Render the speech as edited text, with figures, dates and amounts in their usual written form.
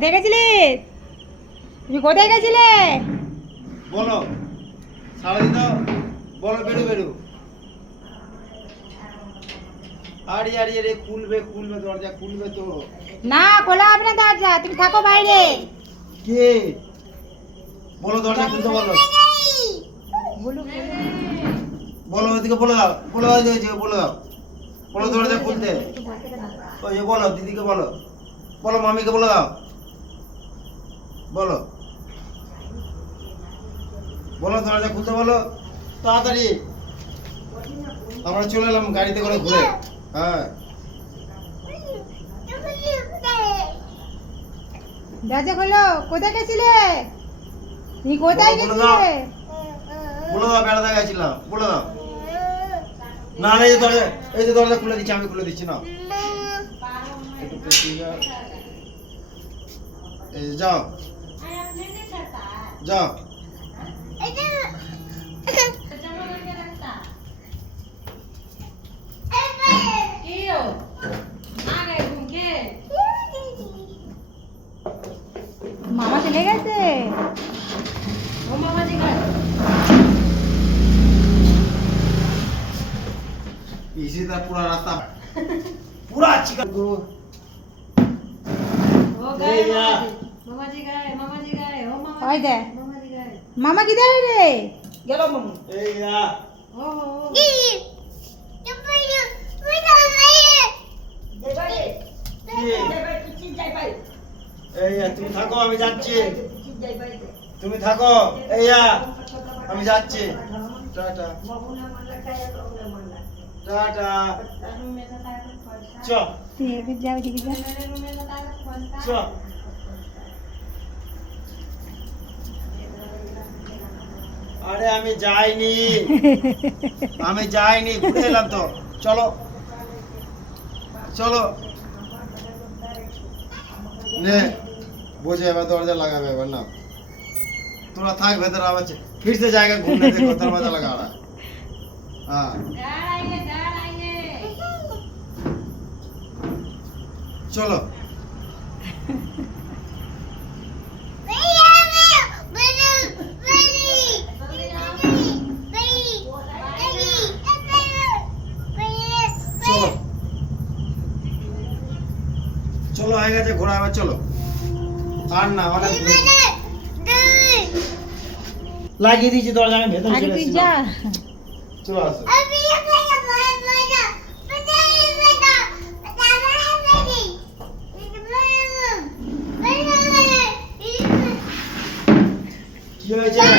কোথায় গেছিলে? তুমি কোথায় গেছিলে? বলো সারাদিন তো বলো বেরো বেরো। আরে আরে আরে খুলবে খুলবে দরজা খুলবে তো। না, খোলা হবে না দরজা, তুমি থাকো বাইরে। কে? বলো দরজা খুলতে বলো। বলো বলো ওদিকে বলে দাও, বলে দাও ওইদিকে বলে দাও, বলো দরজা খুলতে। ওই যে বলো দিদিকে বলো, বলো মামিকে বলে দাও, বলো বলো দরজা খুলতে বলো তাড়াতাড়ি। আমরা চলে এলাম গাড়িতে করে ঘুরে। হ্যাঁ দরজা খোলো। কোথায় গেছিলে? তুমি কোথায় বলো, বলে গেছিলে? বলে দাও বেড়াতে গেছিলাম বলে দাও। না না এই যে দরজা, এই যে দরজা খুলে দিচ্ছি, আমি খুলে দিচ্ছি না। একটু পেছিয়ে যাও। এই যে যাও যাও। মামা চলে গেছে। इसी तरह पूरा रास्ता पूरा चिकन को ওই দে মামা কিধার রে? গেল মামু। ए या ए या तुम থাকো আমি যাচ্ছি, তুমি থাকো। এই या আমি যাচ্ছি। টাটা টাটা চ তুই এদিকে যা, ওইদিকে যা। চ। আরে আমি যাইনি, আমি যাইনি, ঘুরে এলাম তো। চলো চলো নে বোঝে এবার দরজা লাগাবে এবার না। তোরা থাক ভেতরে, আবার फिर से जाएगा घूमने, देखो दरवाजा लगा रहा है। हाँ चलो চলো চলো হয়ে গেছে ঘোরা, এবার চলো। আর না অনেক লাগিয়ে দিয়েছি দরজা, আমি ভেতরে আগে চলে তুই এসেছি। যা। চলো আসো। কি হয়েছে?